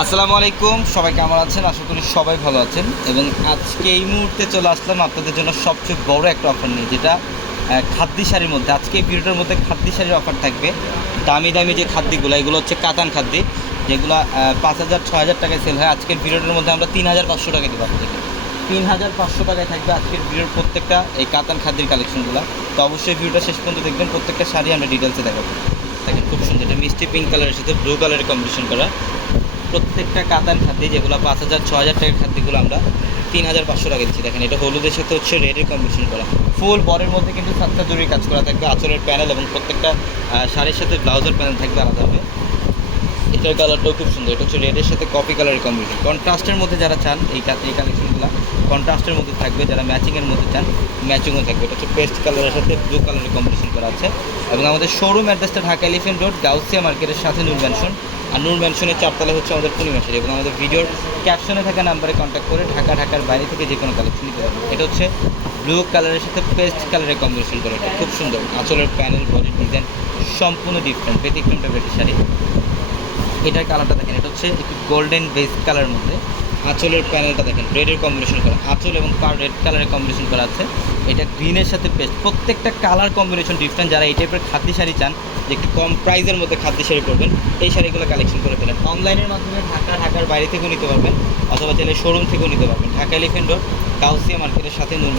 আসসালামু আলাইকুম, সবাই কেমন আছেন? আশা করি সবাই ভালো আছেন। এবং আজকে এই মুহূর্তে চলে আসলাম আপনাদের জন্য সবচেয়ে বড় একটা অফার নিয়ে, যেটা খাদ্যি শাড়ির মধ্যে। আজকে এই ভিডিওটার মধ্যে খাদ্যি শাড়ির অফার থাকবে। দামি দামি যে খাদ্যগুলো, এগুলো হচ্ছে কাতান খাদ্যি, যেগুলো পাঁচ হাজার, ছয় হাজার টাকায় সেল হয়। আজকের ভিডিওটার মধ্যে আমরা তিন হাজার পাঁচশো টাকা দেবো আপনাদেরকে। তিন হাজার পাঁচশো টাকায় থাকবে আজকের ভিডিওর প্রত্যেকটা এই কাতান খাদ্যের কালেকশনগুলো তো অবশ্যই ভিডিওটা শেষ পর্যন্ত দেখবেন, প্রত্যেকটা শাড়ি আমরা ডিটেলসে দেখাবো। দেখেন, খুব সুন্দর। এটা মিষ্টি পিঙ্ক কালারের সাথে ব্লু কালারের কম্বিনেশন করা। প্রত্যেকটা কাতার খাদ্যে যেগুলো পাঁচ হাজার, ছ হাজার টাকার খাদ্যগুলো আমরা তিন হাজার পাঁচশো টাকা দিচ্ছি। দেখেন, এটা হলুদের সাথে হচ্ছে রেডের কম্বিনেশন করা। ফুল বরের মধ্যে কিন্তু সাতটা জরুরি কাজ করা থাকবে, আঁচলের প্যানেল এবং প্রত্যেকটা শাড়ির সাথে ব্লাউজের প্যানেল থাকবে আলাদাভাবে এটার কালারটাও খুব সুন্দর, এটা হচ্ছে রেডের সাথে কপি কালারের কম্বিনেশন কন্ট্রাস্টের মধ্যে যারা চান, এই এই কালেকশনগুলো কন্ট্রাস্টের মধ্যে থাকবে, যারা ম্যাচিংয়ের মধ্যে চান ম্যাচিংও থাকবে। এটা হচ্ছে পেস্ট কালারের সাথে ব্লু কালারের কম্বিনেশন করা আছে। এবং আমাদের শোরুম অ্যাড্রেসটা ঢাকা এলিফেন্ট রোড গাউসিয়া মার্কেটের সাথে নূর ম্যানশন আর নূর ম্যানশনের চারতলা হচ্ছে আমাদের পূর্ণিমাসের এবং আমাদের ভিডিওর ক্যাপশনে থাকা নাম্বারে কন্ট্যাক্ট করে ঢাকা, ঢাকার বাইরে থেকে যে কোনো কালেকশন নিতে পারবেন। এটা হচ্ছে ব্লু কালারের সাথে পেস্ট কালারের কম্বিনেশন করা এটা। খুব সুন্দর। আঁচলের প্যানেল বডির ডিজাইন সম্পূর্ণ ডিফারেন্ট ব্যতিক্রম টাইপের শাড়ি এটার কালারটা দেখেন, এটা হচ্ছে একটু গোল্ডেন বেস কালারের মধ্যে। আঁচলের প্যানেলটা দেখেন রেডের কম্বিনেশন করা আঁচল এবং পার রেড কালারের কম্বিনেশন করা আছে। এটা গ্রিনের সাথে পেস্ট প্রত্যেকটা কালার কম্বিনেশন ডিফারেন্ট যারা এই টাইপের খাদ্য শাড়ি চান, যে একটু কম প্রাইসের মধ্যে খাদ্য শাড়ি পরবেন, এই শাড়িগুলো কালেকশন করে ফেলেন। অনলাইনের মাধ্যমে ঢাকা ঢাকার বাইরে থেকেও নিতে পারবেন, অথবা চাইলে শোরুম থেকেও নিতে পারবেন। ঢাকা এলিফেন্ট রোড কাউসিয়া মার্কেটের সাথে নূর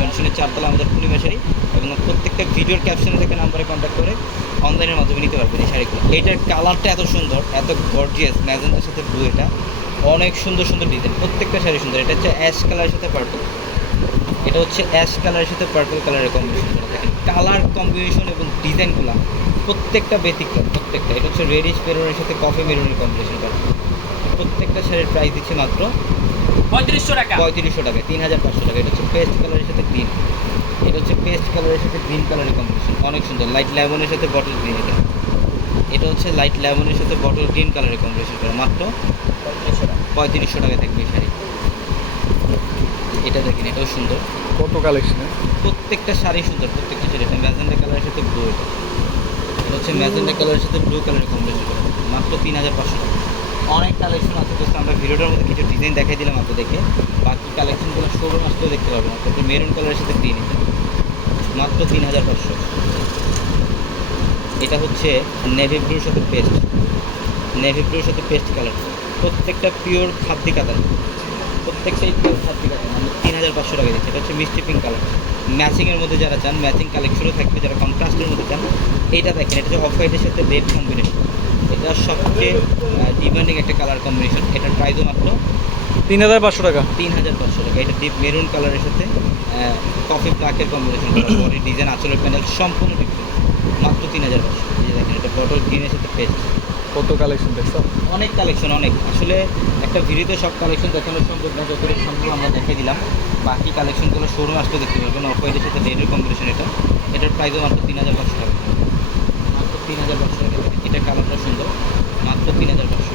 ম্যানশন চারতলা আমাদের পূর্ণিমা শাড়ি এবং প্রত্যেকটা ভিডিওর ক্যাপশন থেকে নাম্বারে কন্ট্যাক্ট করে অনলাইনের মাধ্যমে নিতে পারবেন এই শাড়িগুলো। এইটার কালারটা এত সুন্দর, এত গর্জিয়াস ম্যাজেন্টার সাথে ব্লু এটা। অনেক সুন্দর সুন্দর ডিজাইন প্রত্যেকটা শাড়ি সুন্দর। এটা হচ্ছে অ্যাশ কালারের সাথে পার্পল এটা হচ্ছে অ্যাশ কালারের সাথে পার্পল কালারের কম্বিনেশন দেখেন কালার কম্বিনেশন এবং ডিজাইনগুলো প্রত্যেকটা ব্যতিক্রম প্রত্যেকটা। এটা হচ্ছে রেডিশ মেরুনের সাথে কফি মেরুনের কম্বিনেশন করা। প্রত্যেকটা শাড়ির প্রাইস দিচ্ছে মাত্র পঁয়ত্রিশশো টাকা। পঁয়ত্রিশশো টাকা তিন হাজার পাঁচশো টাকা। এটা হচ্ছে পেস্ট কালারের সাথে গ্রিন এটা হচ্ছে পেস্ট কালারের সাথে গ্রিন কালারের কম্বিনেশন অনেক সুন্দর। লাইট লেমনের সাথে বটল গ্রিন এটা। এটা হচ্ছে লাইট লেমনের সাথে বটল গ্রিন কালারের কম্বিনেশন করা মাত্র পঁয়ত্রিশশো টাকা। থাকবে এই শাড়ি। এটা দেখেন এটাও সুন্দর। কত কালেকশনে প্রত্যেকটা শাড়ি সুন্দর প্রত্যেকটা শাড়ি। এটা ম্যাজেন্ডা কালারের সাথে ব্লু এটা। এটা হচ্ছে ম্যাজেন্ডা কালারের সাথে ব্লু কালারের কম্বিনেশন করা। মাত্র তিন হাজার পাঁচশো টাকা। অনেক কালেকশন আছে তো আমরা ভিডিওটার মধ্যে কিছু ডিজাইন দেখাই দিলাম আপনাদেরকে। বাকি কালেকশনগুলো শোরুম আসতেও দেখতে পারবেন। আপনাদের মেরুন কালারের সাথে গ্রিন এটা মাত্র তিন হাজার পাঁচশো। এটা হচ্ছে নেভি ব্লুর সাথে পেস্ট নেভি ব্লুর সাথে পেস্ট কালার প্রত্যেকটা পিওর খাদ্য কাতান প্রত্যেকটাই পিওর খাদ্য কাতান আমরা তিন হাজার পাঁচশো টাকা দিচ্ছি। এটা হচ্ছে মিষ্টি পিঙ্ক কালার ম্যাচিংয়ের মধ্যে যারা চান ম্যাচিং কালেকশনও থাকবে। যারা কন্ট্রাস্টের মধ্যে চান, এইটা দেখেন, এটা হচ্ছে অফ হোয়াইটের সাথে রেড কম্বিনেশন এটা সবচেয়ে ডিমান্ডিং একটা কালার কম্বিনেশন এটার প্রাইসও মাত্র তিন হাজার পাঁচশো টাকা। তিন হাজার পাঁচশো টাকা। এটা ডিপ মেরুন কালারের সাথে কফি ব্ল্যাকের কম্বিনেশন বডি ডিজাইন আঁচলের প্যানেল সম্পূর্ণ ডিফারেন্ট মাত্র তিন হাজার পাঁচশো দেখেন এটা বটল গ্রিনের সাথে পেস্ট কত কালেকশন দেখছ অনেক কালেকশন অনেক। আসলে একটা ভিডিওতে সব কালেকশন দেখানো সম্ভব না যতটুকু সম্ভব আমরা দেখিয়ে দিলাম। বাকি কালেকশনগুলো শোরুম আসতে দেখতে পারবেন। অফ হোয়াইটের সাথে রেডের কম্বিনেশন এটা। এটার প্রাইসও মাত্র তিন হাজার পাঁচশো টাকা। মাত্র তিন হাজার পাঁচশো টাকা। এটা কালারটা সুন্দর। মাত্র তিন হাজার পাঁচশো।